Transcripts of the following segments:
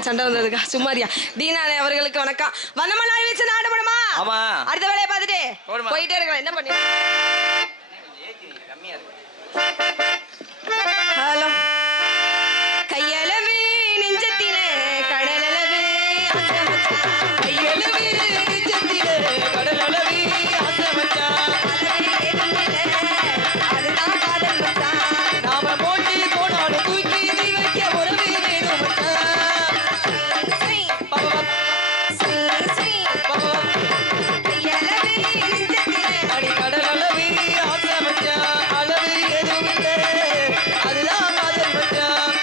சண்டை வந்ததுக்கா சும்மாரியா தீனாதே அவர்களுக்கு வணக்கம். வந்தமா நாள் வச்சு நாடு போடுமா? ஆமா. அடுத்த வேலையை பார்த்துட்டு போயிட்டே இருக்கலாம். என்ன பண்ணி ஹலோ கையளவு நெஞ்சத்திலே கடலளவு கையளவு நெஞ்சத்திலே கடலளவு ஆசை மச்சான் அதுதான் காதல் மச்சான் நாம போட்டு போனாலும் தூக்கி நீ வைக்க உறவு வேணும் மச்சான் கையளவு நெஞ்சத்திலே அடி கடலளவு ஆசை மச்சான் அளவு எதுவும் இல்லை அதுதான் காதல் மச்சான்.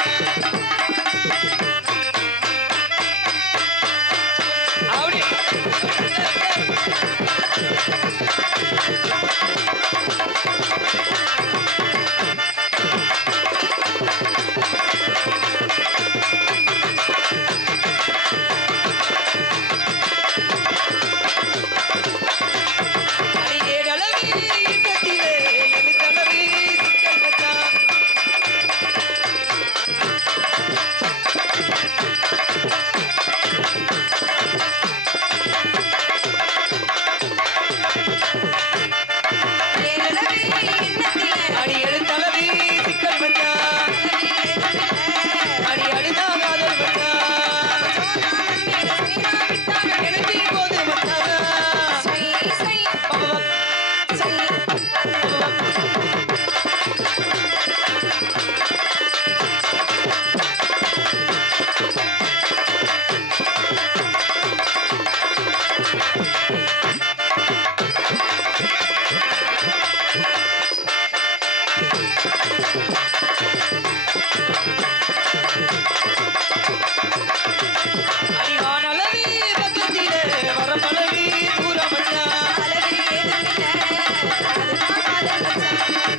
அப்படி அடியேடளவு இன்பத்திலே எழுத்தளவு சிக்கல் மச்சான் அடி எழுத்தளவு சிக்கல் மச்சான் அடி அடிதான் காதல் மச்சான் எனக்கு போது மச்சான் அடிவானளவு பக்கத்திலே வரமளவு தூரம் மச்சான்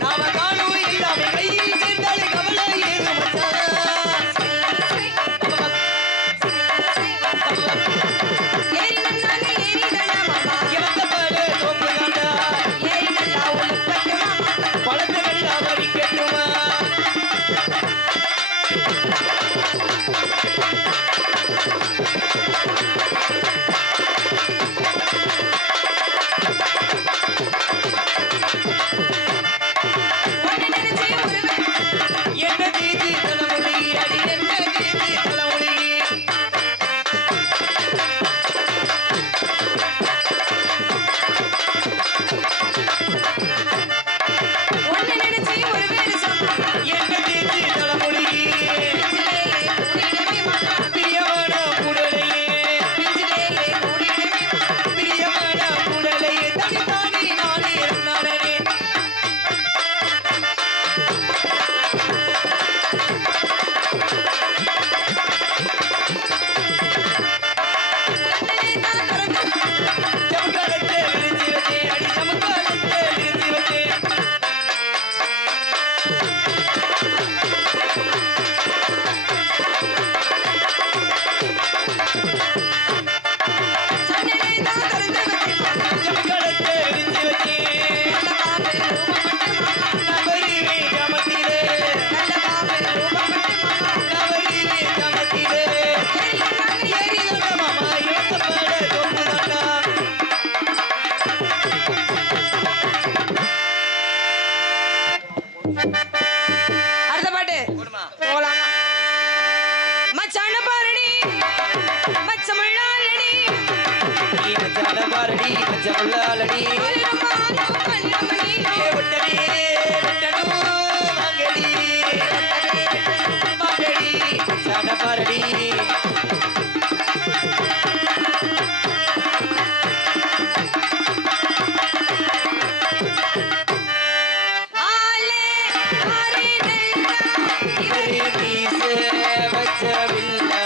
நாம காணும் எல்லாமே கையில் சேர்ந்தாலே கவலை ஏது மச்சான் இறந்தபாடு தோப்பு காண்டா பழங்கள் அவரி கட்டுமா என்ன தீதி தலைமொழி அடி என்ன தீதி தலைமொழி என்ன தீதி தலைமொழி பிரியமான கூடலையே பிரியமான கூடலையே தனித்தானே நானே நானே சமக்காலத்தை விரிச்சி வச்சே அடி சமக்காலத்தை விரிச்சி வச்சே சமக்காலத்தை விரிச்சி வச்சே நவரிவே ஜாமத்திலே நவரிவே ஜாமத்திலே ஏறிதாண்டா மாமா இறந்தபாட தோப்பு தாண்டா அடுத்த பாட்டு போலாம் மச்சான பாரடி மச்சமுள்ளாலடி மச்சான பாரடி மச்சான் உள்ளாலடி ஏ ஒட்டடி ஒட்டடு வாங்கடி வாங்கடி மச்சான பாரடி இவரே வீச வச்சவில்லை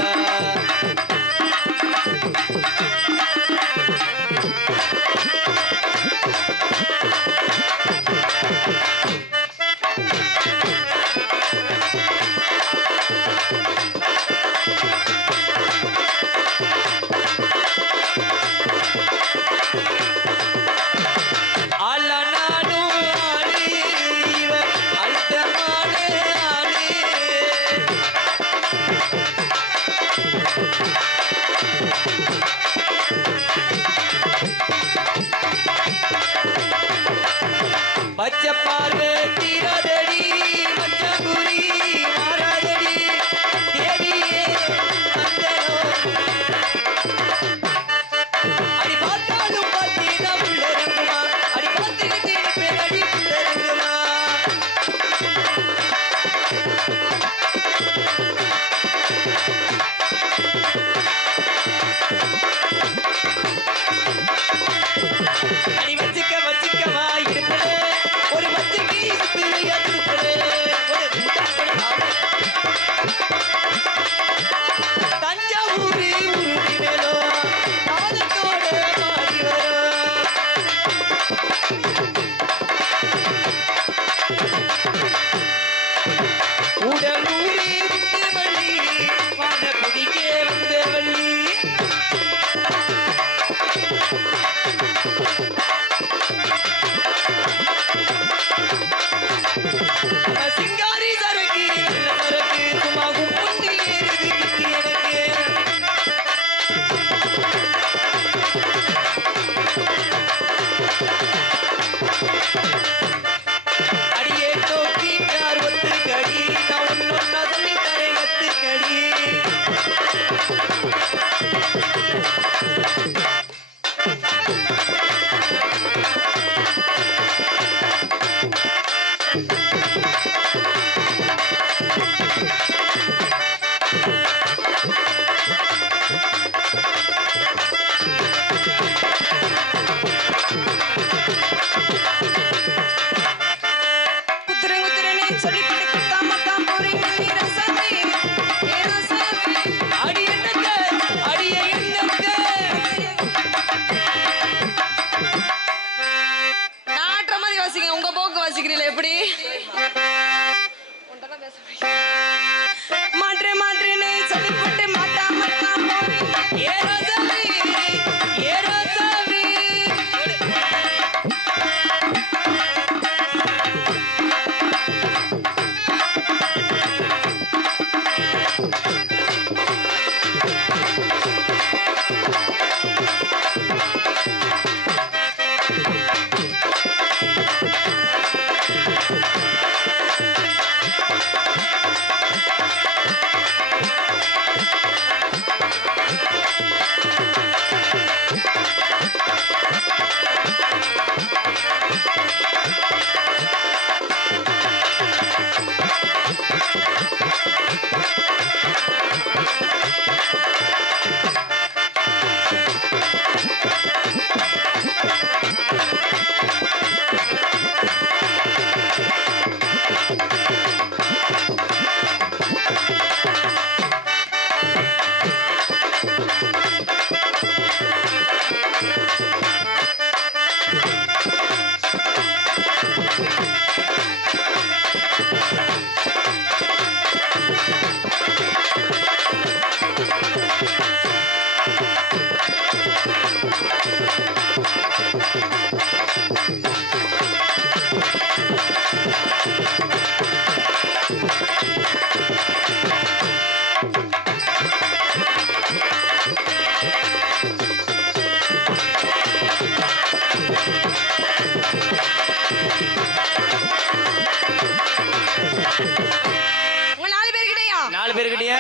4 பேர்கிட்டயா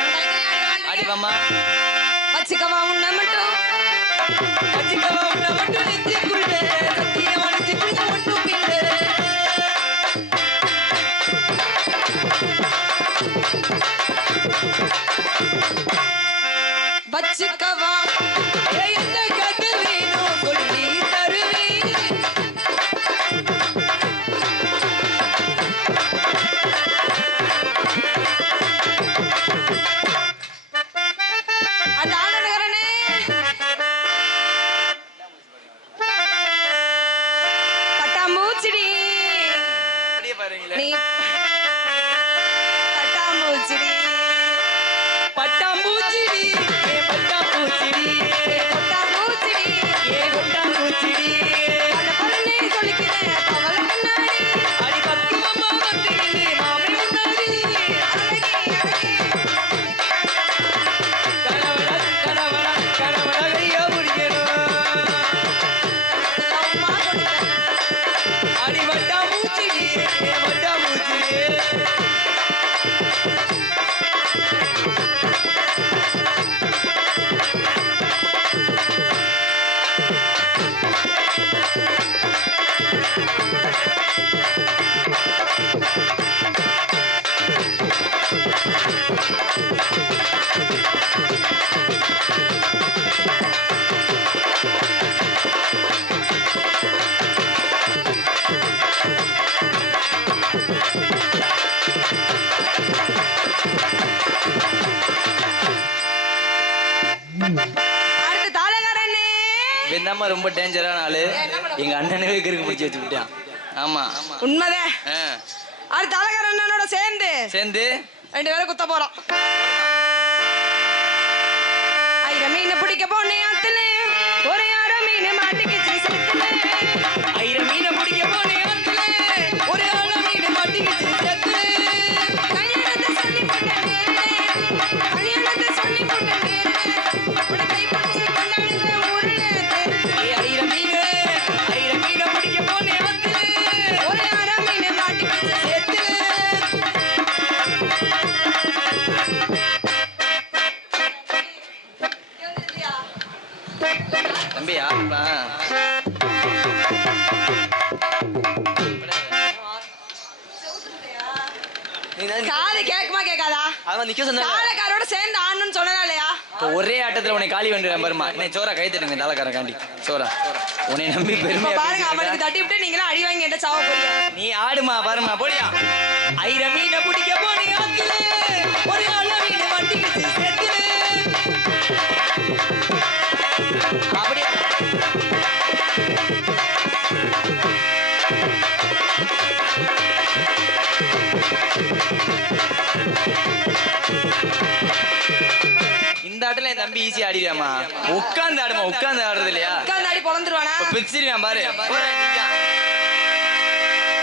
அடிவாமா வச்சுக்கவா உன்னை மட்டும் வச்சுக்கவா உன்னை மட்டும் நெஞ்சுக்குள்ளே சத்தியமான சின்ன ஒண்ணும் இல்லை வச்சுக்கவா எந்த கதை வேணும் சொல்லி தருவேன் அந்த ஆனந்தகரனே பட்டாம்பூச்சிடி அப்படியே பாருங்களேன் நீ பட்டாம்பூச்சிடி பட்டாம்பூச்சிடி ஏ பட்டாம்பூச்சிடி பட்டாம்பூச்சிடி ஏ பட்டாம்பூச்சிடி அந்த பொண்ணே சொல்லிக்கிறேன் பவள கண்ணாடி அடி பக்குவமா வந்தீங்களே மாமே முன்னாடி கணவனா கணவனா கணவனா கையா பிடிக்கணும் அம்மா கொடுத்தேன் அடி பட்டாம்பூச்சிடி ஏ பட்டாம்பூச்சிடி அடுத்த தாளகாரனே இவன் ரொம்ப டேஞ்சரான ஆளு எங்க அண்ணனவே கிறுக்கு பிடிச்சி வச்சு விட்டான் ஆமா உண்மைதான் ஆ. அடுத்த தாளகாரனோட சேர்ந்து சேர்ந்து 2 பேரும் குத்த போறோம் ஐயா மீன் பிடிக்க போனே ஆத்துல ஒரு யாரோ மீன் மாட்டிக்கிச்சு செத்துல ஆயிரம் மீனை பிடிக்க போனே ஆத்துல ஒரு ஆள மீன் மாட்டிக்கிச்சு செத்து கல்யாணத்தை சொல்லி கொண்ட நேரே கல்யாணத்தை சொல்லி கொண்ட நேரே உன கை பிடிச்சி கொண்டாடுங்க ஊர்ல ஏ ஆயிரம் மீனை பிடிக்க போனே ஆத்துல ஒரு யாரோ மீன் மாட்டிக்கிச்சு செத்து தம்பி யாருப்பா காது கேக்குமா கேட்காதா அவன் நிக்க சொன்ன தாளக்காரோட சேர்ந்து ஆடணும்னு சொல்லலாம் இல்லையா ஒரே ஆட்டத்துல உன்னை காலி வந்துடுறேன் பாருமா என்ன சோரா கை தட்டுங்க தாளக்காரன் காண்டி சோரா உன்னை நம்பி இப்ப பெருமையா பாருங்க அவனுக்கு பேசிட்டு தட்டி விட்டு நீங்களும் அடி வாங்கி என்ன சாவ போறீங்க நீ ஆடுமா பாருமா போடியா ஆயிரம் மீனை பிடிக்க போனே ஆத்துல ஒரு ஆள மீன் மாட்டிக்கிச்சு செத்து அப்படியா இந்த ஆட்டல என் தம்பி ஈஸியா ஆடிடுவாமா உட்கார்ந்து ஆடுமா உட்கார்ந்து ஆடுறது இல்லையா உட்கார்ந்து அடி பொழந்துருவானா பிரிச்சிருவேன் பாரு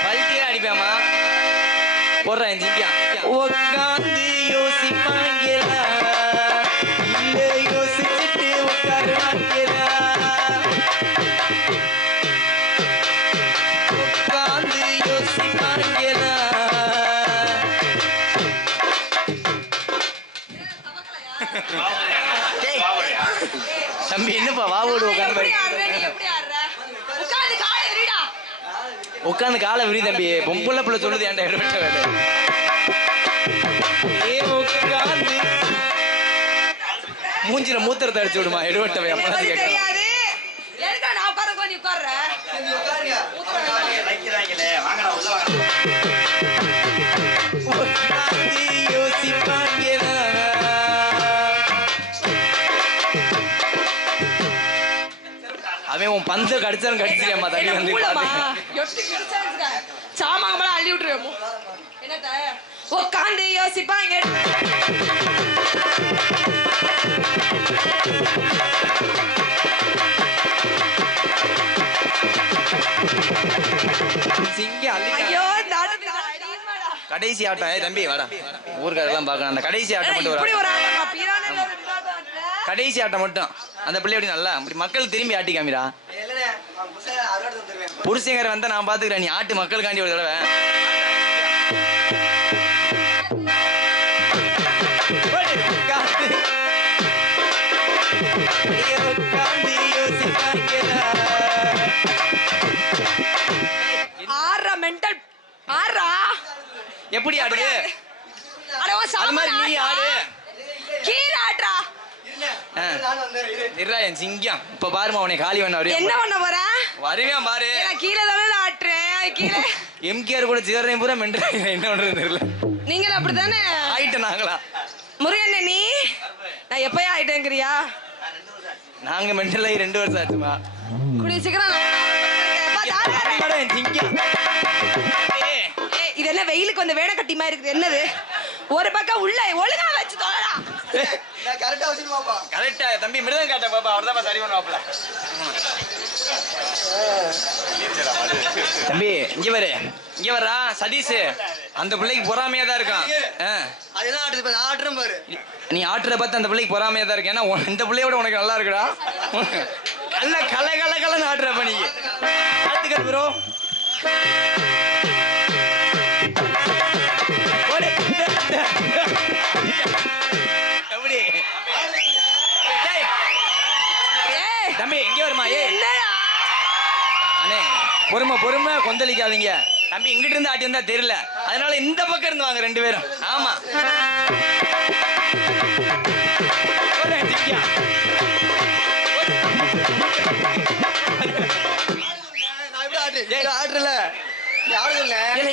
பல்ட்டியா அடிப்பாமா போடுறேன் ஜிங்கியா உட்காந்து யோசிப்பாங்களா இல்ல யோசிச்சுட்டு உட்காருவாங்களா உட்காந்து யோசிப்பாங்களா தம்பி என்னப்பா வாவோடு உட்காந்து எப்படி ஆடுற நீ எப்படி ஆடுற உட்கார்ந்து காலை விரிடா உட்காந்து காலை விரி தம்பி பொம்புள்ள புள்ள சொல்லுது ஏன்டா எடுத்த வேலை ஏ உட்கார்ந்து மூஞ்சில மூத்திரத்தை அடிச்சு விடுமா எடுவட்டவை எனக்கு அப்பதான் அது கேட்கலாம். தெரியாது. எதுக்கா நான் உட்கார நீ உட்கார்ற? உட்கார்ந்து யோசிப்பாங்களா. அவன் உன் பந்த கடிச்சாலும் கடிச்சிருமா தள்ளி வந்து சாமாங்கலாம் அள்ளி விட்டுருவோம். என்னத்த உட்காந்து யோசிப்பாங்க. சிங்க அள்ளி ஐயோ நடந்துடா, அடியுமாடா. கடைசி ஆட்டம். தம்பி வாடா, ஊருக்காரெல்லாம் பார்க்கணும். அந்த கடைசி ஆட்டம் மட்டும் இப்படி வர ஒரு ஆட்டமா? பிரானல்ல ஒரு ஆட்டம் ஆடுற. கடைசி ஆட்டம் மட்டும் அந்த பிள்ளை அப்படி நல்லா அப்படி மக்கள் திரும்பி ஆட்டி காமிரா. புருஷங்கர் வந்தா நான் பாத்துக்கிறேன், நீ ஆட்டு மக்களுக்காண்டி ஒரு தடவை. ஆடுறா மெண்டல் ஆடுறா. எப்படி ஆடுது? அட ஓ அது மாதிரி நீ ஆடு. கீழ ஆடுறா. இருடா என் சிங்கம். இப்ப பாருமா உன்னை காலி பண்ண என்ன பண்ண போற? வருவேன் பாரு. நான் கீழ தானே ஆட்டுறேன். கீழ எம்கேஆர் கூட சேர்றேன் பூரா மெண்டல் என்ன பண்றது தெரியல. நீங்களும் அப்படித்தானே ஆயிட்டு நாங்களா? முருகன் நீ நான் எப்பயா ஆயிட்டேங்கிறியா? நாங்க மெண்டல் ஆகி 2 வருஷம் ஆச்சுமா. குடி சீக்கிரம் என் சிங்கம். இது என்ன வெயிலுக்கு வந்து வேணை கட்டி மாதிரி இருக்குது? என்னது ஒரு பக்கம் உள்ள ஒழுங்கா வச்சு தொலைடா. கரெக்டா தம்பி மிருதம் காட்ட பாப்பா, அவர்தான் சரி பண்ணுவாப்ல. தம்பி இங்க வரு, இங்க வரா சதீஷ். அந்த பிள்ளைக்கு பொறாமையா தான் இருக்கான். நீ ஆட்டுற பார்த்து அந்த பிள்ளைக்கு பொறாமையா தான் இருக்கு. ஏன்னா இந்த பிள்ளையோட உனக்கு நல்லா இருக்குடா. நல்ல கல கல கலன்னு ஆட்டுறப்ப நீ ஆட்டுக்கள் ப்ரோ. எப்படி தம்பி எங்க வருமா? அண்ணே பொறுமை பொறுமை, கொந்தளிக்காதீங்க தம்பி. இங்கிட்டு இருந்து ஆட்டி வந்தா தெரியல, அதனால இந்த பக்கம் இருந்து வாங்க 2 பேரும். ஆமா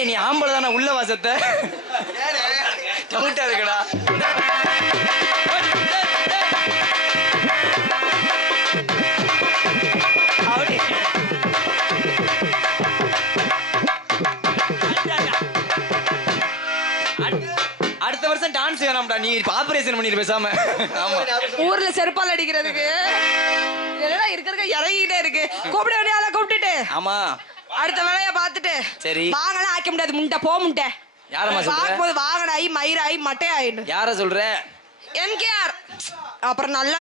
நீ ஆம்பளை தானே உள்ள வாசத்தை டவுட்டா இருக்குடா. அடுத்த வருஷம் டான்ஸ் வேணாம்டா, நீ ஆபரேஷன் பண்ணிட்டு பேசாம. ஆமா ஊர்ல செருப்பால் அடிக்கிறதுக்கு எல்லாம் இருக்க இறங்கிட்டே இருக்கு. கூப்பிட வேண்டிய ஆளை கூப்பிட்டுட்டு ஆமா அடுத்த வேலைய பாத்துட்டு சரி வாங்கலாம் ஆக்க முடியாது. முண்டை போ முண்டை. யாரம்மா சொல்ற? பார்க்கும்போது வாங்கடாயி மயிராயி மட்டையாயிடும். யார சொல்ற? எம்கேஆர். அப்புறம் நல்லா